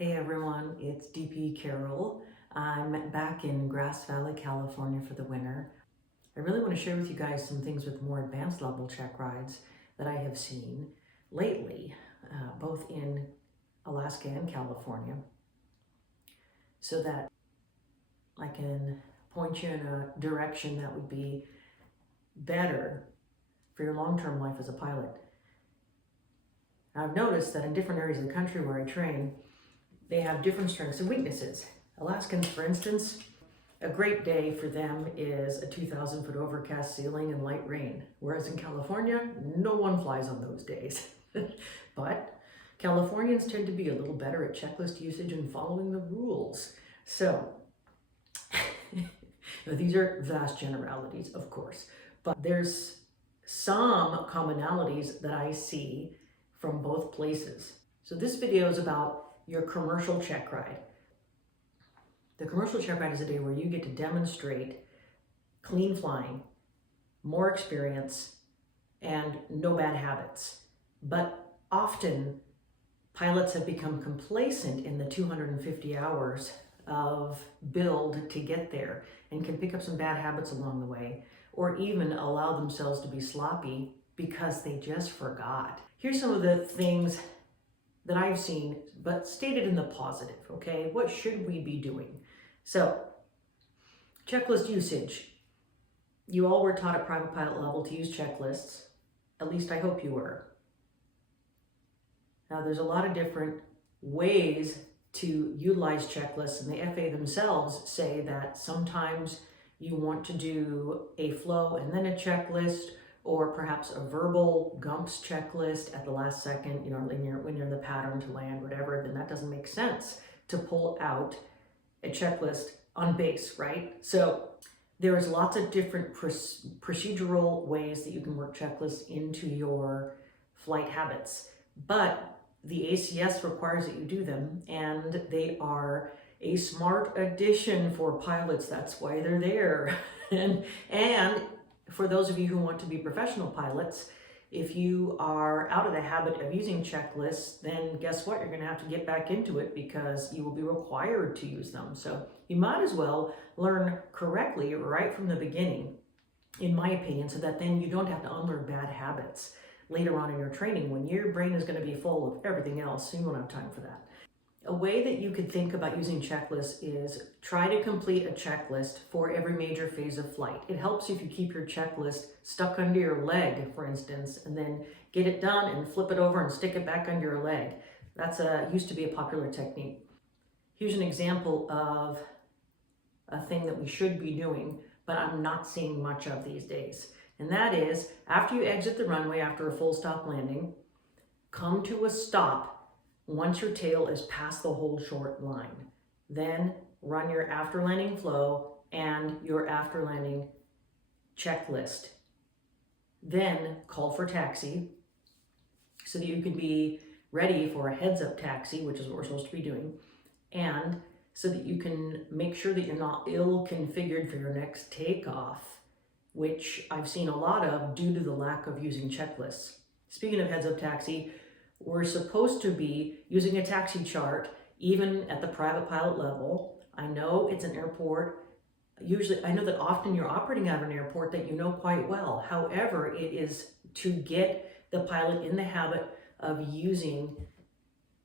Hey everyone, it's DP Carroll. I'm back in Grass Valley, California for the winter. I really want to share with you guys some things with more advanced level check rides that I have seen lately, both in Alaska and California, so that I can point you in a direction that would be better for your long-term life as a pilot. Now, I've noticed that in different areas of the country where I train, they have different strengths and weaknesses. Alaskans, for instance, a great day for them is a 2,000-foot overcast ceiling and light rain, whereas in California, no one flies on those days. But Californians tend to be a little better at checklist usage and following the rules. So these are vast generalities, of course, but there's some commonalities that I see from both places. So this video is about your commercial check ride. The commercial check ride is a day where you get to demonstrate clean flying, more experience, and no bad habits. But often pilots have become complacent in the 250 hours of build to get there and can pick up some bad habits along the way, or even allow themselves to be sloppy because they just forgot. Here's some of the things that I've seen, but stated in the positive, okay? What should we be doing? So, checklist usage. You all were taught at private pilot level to use checklists. At least I hope you were. Now, there's a lot of different ways to utilize checklists, and the FAA themselves say that sometimes you want to do a flow and then a checklist, or perhaps a verbal GUMPS checklist at the last second, when you're in the pattern to land, whatever, then that doesn't make sense to pull out a checklist on base, right? So there is lots of different procedural ways that you can work checklists into your flight habits, but the ACS requires that you do them, and they are a smart addition for pilots. That's why they're there. and for those of you who want to be professional pilots, if you are out of the habit of using checklists, then guess what? You're going to have to get back into it because you will be required to use them. So you might as well learn correctly right from the beginning, in my opinion, so that then you don't have to unlearn bad habits later on in your training when your brain is going to be full of everything else. So you won't have time for that. A way that you could think about using checklists is try to complete a checklist for every major phase of flight. It helps if you keep your checklist stuck under your leg, for instance, and then get it done and flip it over and stick it back under your leg. That's used to be a popular technique. Here's an example of a thing that we should be doing, but I'm not seeing much of these days. And that is, after you exit the runway after a full stop landing, come to a stop once your tail is past the hold short line. Then run your after landing flow and your after landing checklist. Then call for taxi so that you can be ready for a heads up taxi, which is what we're supposed to be doing, and so that you can make sure that you're not ill configured for your next takeoff, which I've seen a lot of due to the lack of using checklists. Speaking of heads up taxi, we're supposed to be using a taxi chart even at the private pilot level. I know it's an airport. Usually, I know that often you're operating out of an airport that you know quite well. However, it is to get the pilot in the habit of using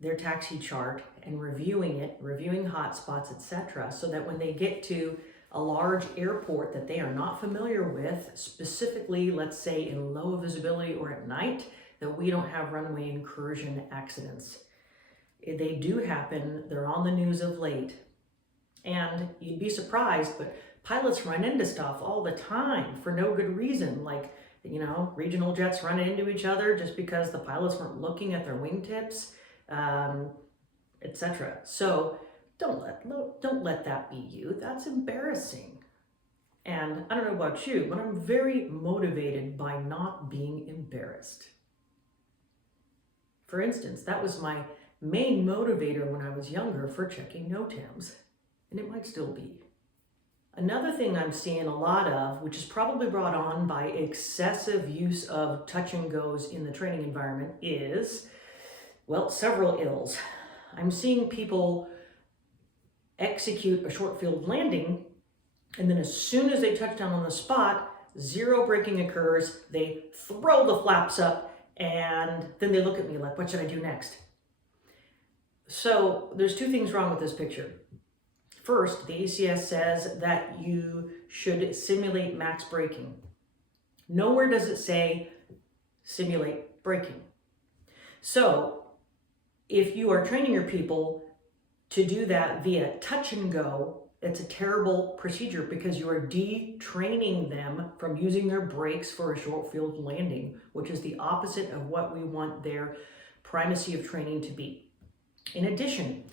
their taxi chart and reviewing it, reviewing hotspots, etc., so that when they get to a large airport that they are not familiar with, specifically, let's say in low visibility or at night, that we don't have runway incursion accidents. They do happen. They're on the news of late. And you'd be surprised, but pilots run into stuff all the time for no good reason. Like, regional jets run into each other just because the pilots weren't looking at their wingtips, etc. So don't let that be you. That's embarrassing. And I don't know about you, but I'm very motivated by not being embarrassed. For instance, that was my main motivator when I was younger for checking NOTAMs, and it might still be. Another thing I'm seeing a lot of, which is probably brought on by excessive use of touch and goes in the training environment, is, well, several ills. I'm seeing people execute a short field landing, and then as soon as they touch down on the spot, zero braking occurs, they throw the flaps up, and then they look at me like, what should I do next? So there's two things wrong with this picture. First, the ACS says that you should simulate max braking. Nowhere does it say simulate braking. So if you are training your people to do that via touch and go, it's a terrible procedure because you are detraining them from using their brakes for a short field landing, which is the opposite of what we want their primacy of training to be. In addition,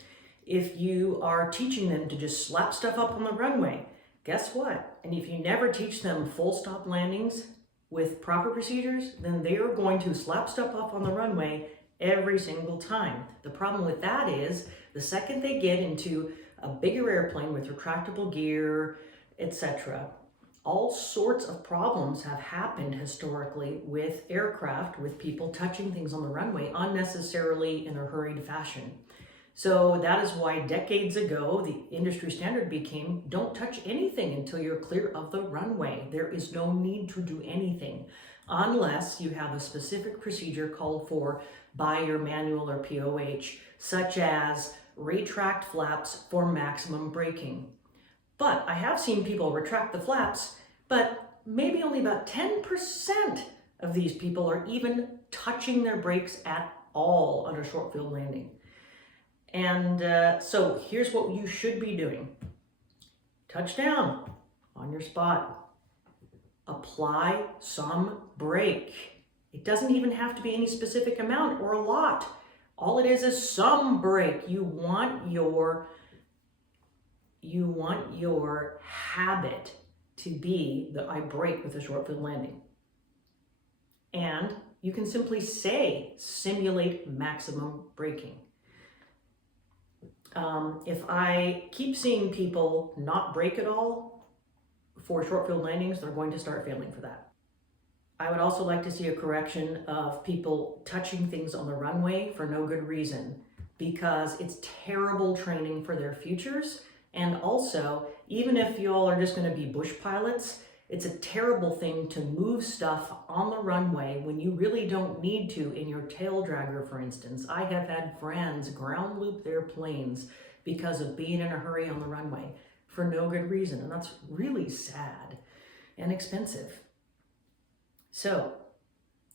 if you are teaching them to just slap stuff up on the runway, guess what? And if you never teach them full stop landings with proper procedures, then they are going to slap stuff up on the runway every single time. The problem with that is the second they get into a bigger airplane with retractable gear, etc., all sorts of problems have happened historically with aircraft, with people touching things on the runway unnecessarily in a hurried fashion. So that is why decades ago, the industry standard became don't touch anything until you're clear of the runway. There is no need to do anything unless you have a specific procedure called for by your manual or POH, such as retract flaps for maximum braking. But I have seen people retract the flaps, but maybe only about 10% of these people are even touching their brakes at all on a short field landing. And so here's what you should be doing. Touchdown on your spot. Apply some brake. It doesn't even have to be any specific amount or a lot. All it is some brake. You want your habit to be that I brake with a short field landing. And you can simply say simulate maximum braking. If I keep seeing people not brake at all for short field landings, they're going to start failing for that. I would also like to see a correction of people touching things on the runway for no good reason, because it's terrible training for their futures. And also, even if y'all are just going to be bush pilots, it's a terrible thing to move stuff on the runway when you really don't need to in your tail dragger, for instance. I have had friends ground loop their planes because of being in a hurry on the runway for no good reason. And that's really sad and expensive. So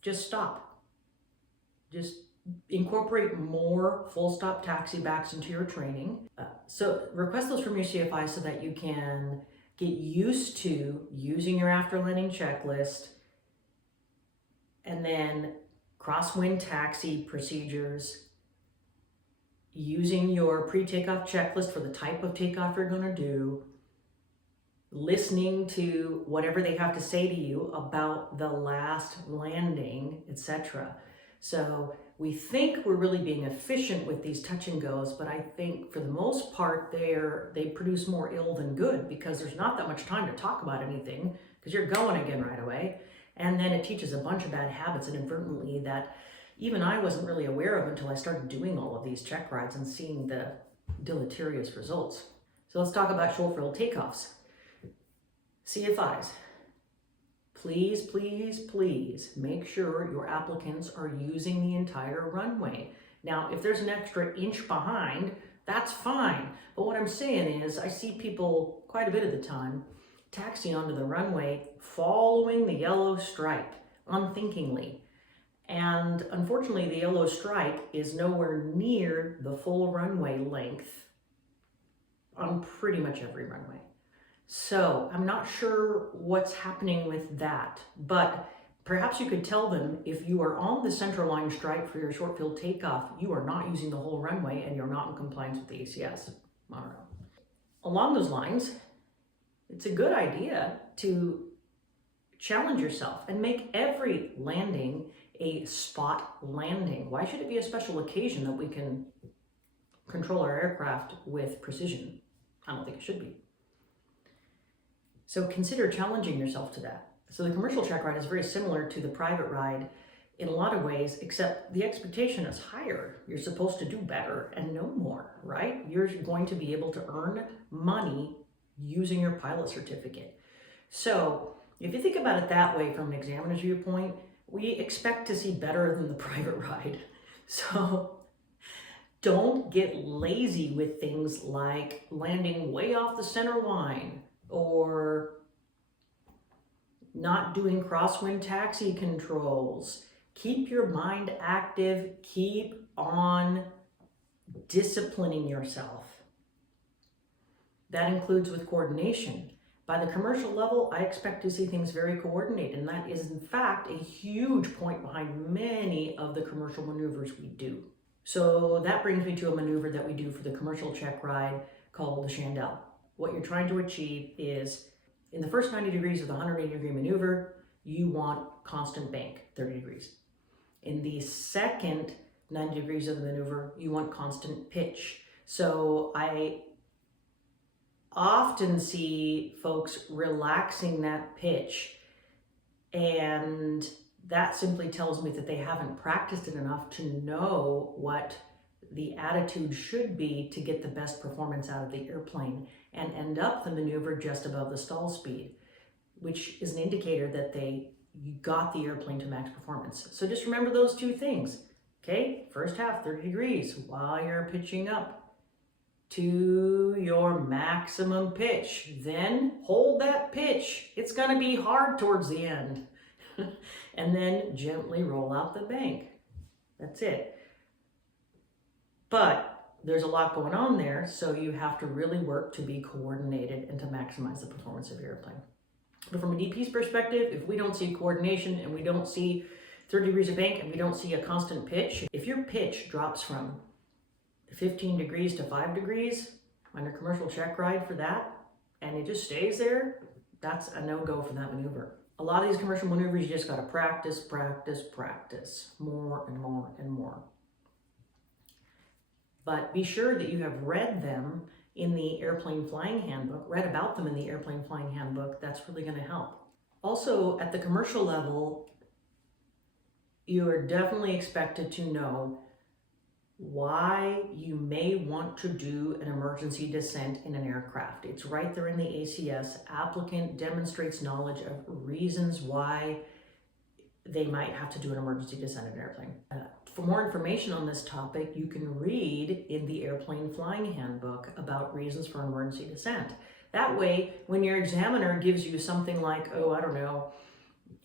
just stop. Just incorporate more full stop taxi backs into your training. So request those from your CFI so that you can get used to using your after landing checklist, and then crosswind taxi procedures, using your pre-takeoff checklist for the type of takeoff you're going to do, listening to whatever they have to say to you about the last landing, etc. So we think we're really being efficient with these touch and goes, but I think for the most part they produce more ill than good, because there's not that much time to talk about anything because you're going again right away. And then it teaches a bunch of bad habits inadvertently that even I wasn't really aware of until I started doing all of these check rides and seeing the deleterious results. So let's talk about short field takeoffs. CFIs. Please, please, please make sure your applicants are using the entire runway. Now, if there's an extra inch behind, that's fine. But what I'm saying is I see people quite a bit of the time taxiing onto the runway following the yellow stripe unthinkingly. And unfortunately, the yellow stripe is nowhere near the full runway length on pretty much every runway. So I'm not sure what's happening with that, but perhaps you could tell them if you are on the center line stripe for your short field takeoff, you are not using the whole runway and you're not in compliance with the ACS. I don't know. Along those lines, it's a good idea to challenge yourself and make every landing a spot landing. Why should it be a special occasion that we can control our aircraft with precision? I don't think it should be. So consider challenging yourself to that. So the commercial check ride is very similar to the private ride in a lot of ways, except the expectation is higher. You're supposed to do better and know more, right? You're going to be able to earn money using your pilot certificate. So if you think about it that way from an examiner's viewpoint, we expect to see better than the private ride. So don't get lazy with things like landing way off the center line or not doing crosswind taxi controls. Keep your mind active, keep on disciplining yourself. That includes with coordination. By the commercial level, I expect to see things very coordinated, and that is in fact a huge point behind many of the commercial maneuvers we do. So that brings me to a maneuver that we do for the commercial check ride called the chandelle. What you're trying to achieve is, in the first 90 degrees of the 180-degree maneuver, you want constant bank, 30 degrees. In the second 90 degrees of the maneuver, you want constant pitch. So I often see folks relaxing that pitch, and that simply tells me that they haven't practiced it enough to know what the attitude should be to get the best performance out of the airplane and end up the maneuver just above the stall speed, which is an indicator that you got the airplane to max performance. So just remember those two things. Okay, first half 30 degrees while you're pitching up to your maximum pitch. Then hold that pitch. It's going to be hard towards the end. And then gently roll out the bank. That's it. But there's a lot going on there, so you have to really work to be coordinated and to maximize the performance of your airplane. But from a DP's perspective, if we don't see coordination and we don't see 30 degrees of bank and we don't see a constant pitch, if your pitch drops from 15 degrees to 5 degrees on your commercial check ride for that, and it just stays there, that's a no-go for that maneuver. A lot of these commercial maneuvers, you just got to practice, practice, practice, more and more and more. But be sure that you have read them in the airplane flying handbook, read about them in the airplane flying handbook. That's really going to help. Also, at the commercial level, you are definitely expected to know why you may want to do an emergency descent in an aircraft. It's right there in the ACS. Applicant demonstrates knowledge of reasons why they might have to do an emergency descent in an airplane. For more information on this topic, you can read in the airplane flying handbook about reasons for emergency descent. That way, when your examiner gives you something like, oh, I don't know,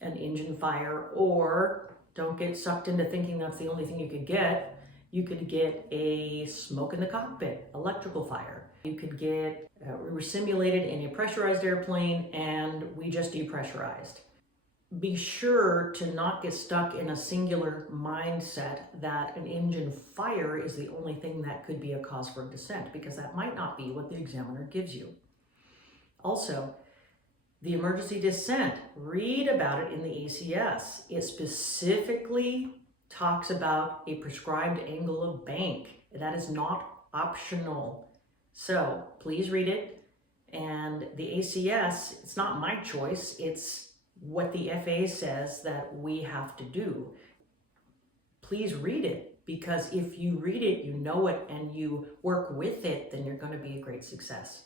an engine fire, or don't get sucked into thinking that's the only thing you could get, you could get a smoke in the cockpit, electrical fire. You could get, we were simulated in a pressurized airplane and we just depressurized. Be sure to not get stuck in a singular mindset that an engine fire is the only thing that could be a cause for descent, because that might not be what the examiner gives you. Also, the emergency descent, read about it in the ACS. It specifically talks about a prescribed angle of bank. That is not optional. So please read it. And the ACS, it's not my choice. It's what the FAA says that we have to do. Please read it, because if you read it, you know it, and you work with it, then you're going to be a great success.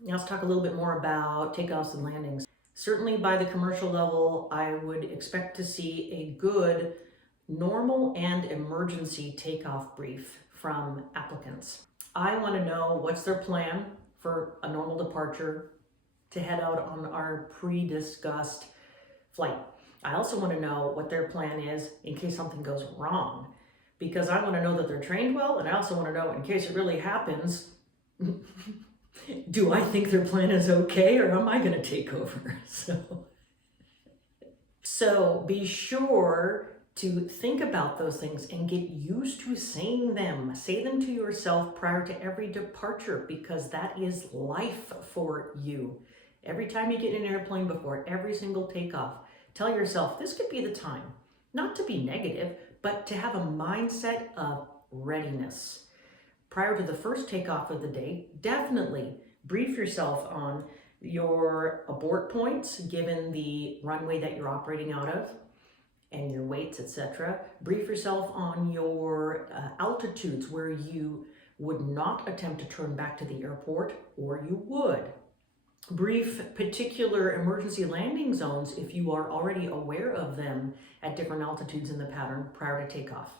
Now let's talk a little bit more about takeoffs and landings. Certainly by the commercial level, I would expect to see a good normal and emergency takeoff brief from applicants. I want to know what's their plan for a normal departure to head out on our pre-discussed flight. I also want to know what their plan is in case something goes wrong, because I want to know that they're trained well, and I also want to know in case it really happens, do I think their plan is okay, or am I going to take over? So be sure to think about those things and get used to saying them. Say them to yourself prior to every departure, because that is life for you. Every time you get in an airplane, before every single takeoff, tell yourself this could be the time, not to be negative, but to have a mindset of readiness. Prior to the first takeoff of the day, definitely brief yourself on your abort points given the runway that you're operating out of, and your weights, etc. Brief yourself on your altitudes where you would not attempt to turn back to the airport, or you would. Brief particular emergency landing zones if you are already aware of them at different altitudes in the pattern prior to takeoff.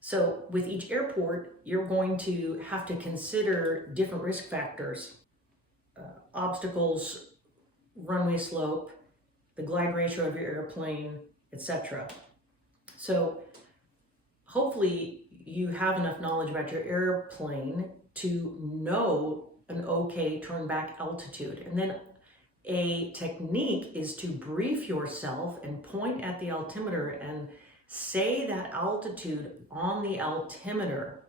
So with each airport, you're going to have to consider different risk factors, obstacles, runway slope, the glide ratio of your airplane, etc. So hopefully you have enough knowledge about your airplane to know an okay turn back altitude. And then a technique is to brief yourself and point at the altimeter and say that altitude on the altimeter,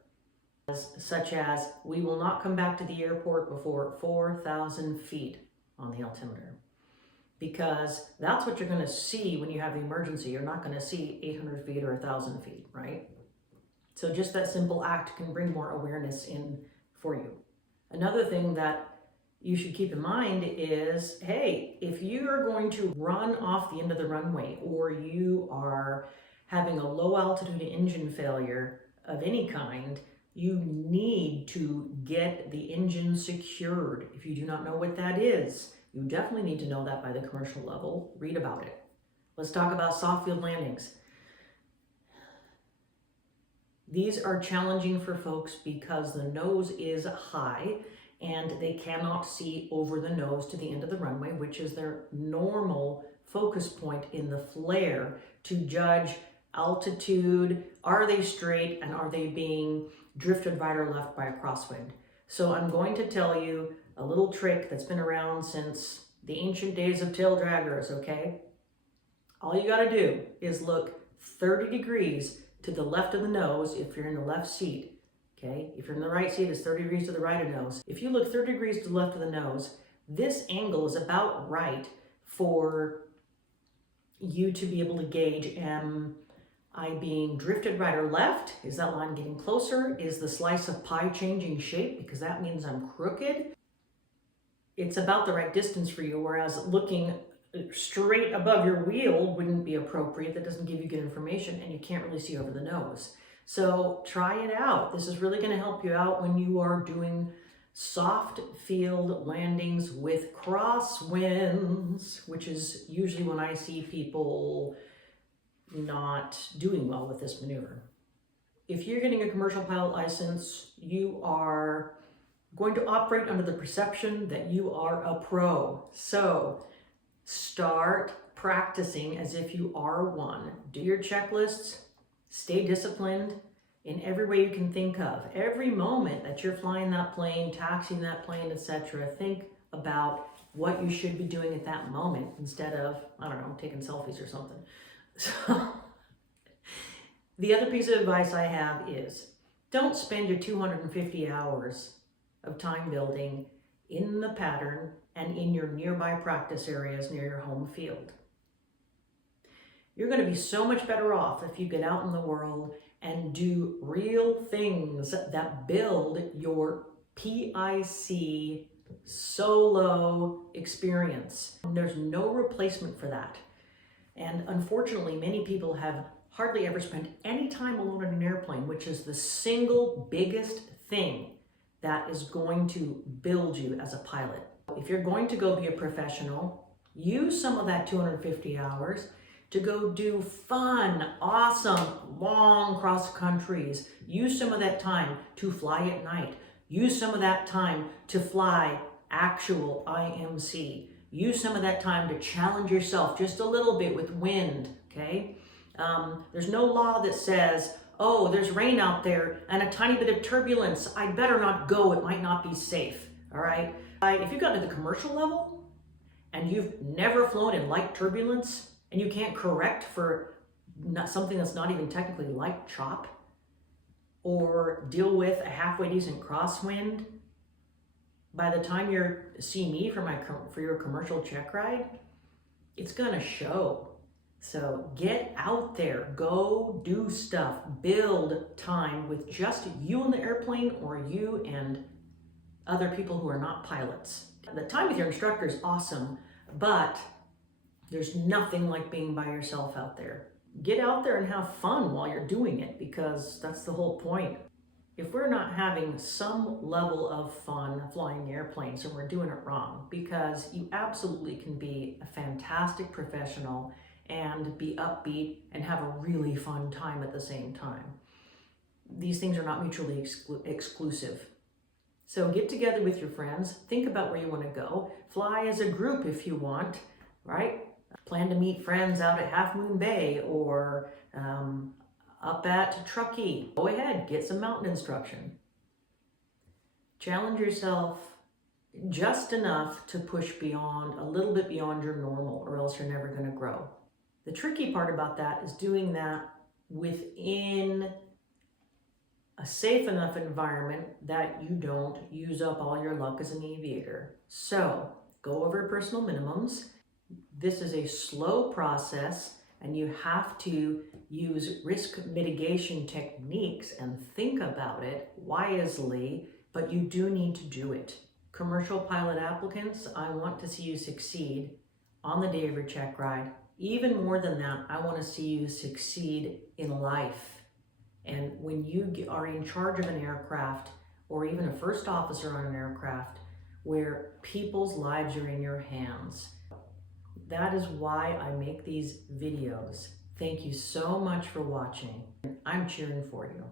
such as, we will not come back to the airport before 4,000 feet on the altimeter. Because that's what you're going to see when you have the emergency. You're not going to see 800 feet or 1,000 feet, right? So just that simple act can bring more awareness in for you. Another thing that you should keep in mind is, hey, if you are going to run off the end of the runway, or you are having a low altitude engine failure of any kind, you need to get the engine secured. If you do not know what that is, you definitely need to know that by the commercial level. Read about it. Let's talk about soft field landings. These are challenging for folks because the nose is high and they cannot see over the nose to the end of the runway, which is their normal focus point in the flare to judge altitude. Are they straight, and are they being drifted right or left by a crosswind? So I'm going to tell you a little trick that's been around since the ancient days of tail draggers, okay? All you gotta do is look 30 degrees to the left of the nose if you're in the left seat, okay? If you're in the right seat, it's 30 degrees to the right of the nose. If you look 30 degrees to the left of the nose, this angle is about right for you to be able to gauge, am I being drifted right or left? Is that line getting closer? Is the slice of pie changing shape? Because that means I'm crooked. It's about the right distance for you, whereas looking straight above your wheel wouldn't be appropriate. That doesn't give you good information, and you can't really see over the nose. So try it out. This is really going to help you out when you are doing soft field landings with crosswinds, which is usually when I see people not doing well with this maneuver. If you're getting a commercial pilot license, you are going to operate under the perception that you are a pro. So start practicing as if you are one. Do your checklists, stay disciplined in every way you can think of. Every moment that you're flying that plane, taxiing that plane, etc., think about what you should be doing at that moment instead of, I don't know, taking selfies or something. So the other piece of advice I have is, don't spend your 250 hours of time building in the pattern and in your nearby practice areas near your home field. You're going to be so much better off if you get out in the world and do real things that build your PIC solo experience. There's no replacement for that. And unfortunately, many people have hardly ever spent any time alone in an airplane, which is the single biggest thing that is going to build you as a pilot. If you're going to go be a professional, use some of that 250 hours to go do fun, awesome, long cross countries. Use some of that time to fly at night. Use some of that time to fly actual IMC. Use some of that time to challenge yourself just a little bit with wind, okay? There's no law that says, oh, there's rain out there and a tiny bit of turbulence, I better not go, it might not be safe, all right? If you've gotten to the commercial level and you've never flown in light turbulence and you can't correct for something that's not even technically light chop, or deal with a halfway decent crosswind, by the time you see me for your commercial check ride, it's gonna show. So get out there, go do stuff, build time with just you in the airplane or you and other people who are not pilots. The time with your instructor is awesome, but there's nothing like being by yourself out there. get out there and have fun while you're doing it, because that's the whole point. If we're not having some level of fun flying airplanes, then we're doing it wrong, because you absolutely can be a fantastic professional and be upbeat and have a really fun time at the same time. These things are not mutually exclusive. So get together with your friends, think about where you want to go, fly as a group if you want, right? Plan to meet friends out at Half Moon Bay or up at Truckee. Go ahead, get some mountain instruction. Challenge yourself just enough to push beyond, a little bit beyond your normal, or else you're never going to grow. The tricky part about that is doing that within a safe enough environment that you don't use up all your luck as an aviator. So go over personal minimums. This is a slow process, and you have to use risk mitigation techniques and think about it wisely, but you do need to do it. Commercial pilot applicants, I want to see you succeed on the day of your check ride. Even more than that, I want to see you succeed in life. And when you are in charge of an aircraft, or even a first officer on an aircraft, where people's lives are in your hands. That is why I make these videos. Thank you so much for watching. I'm cheering for you.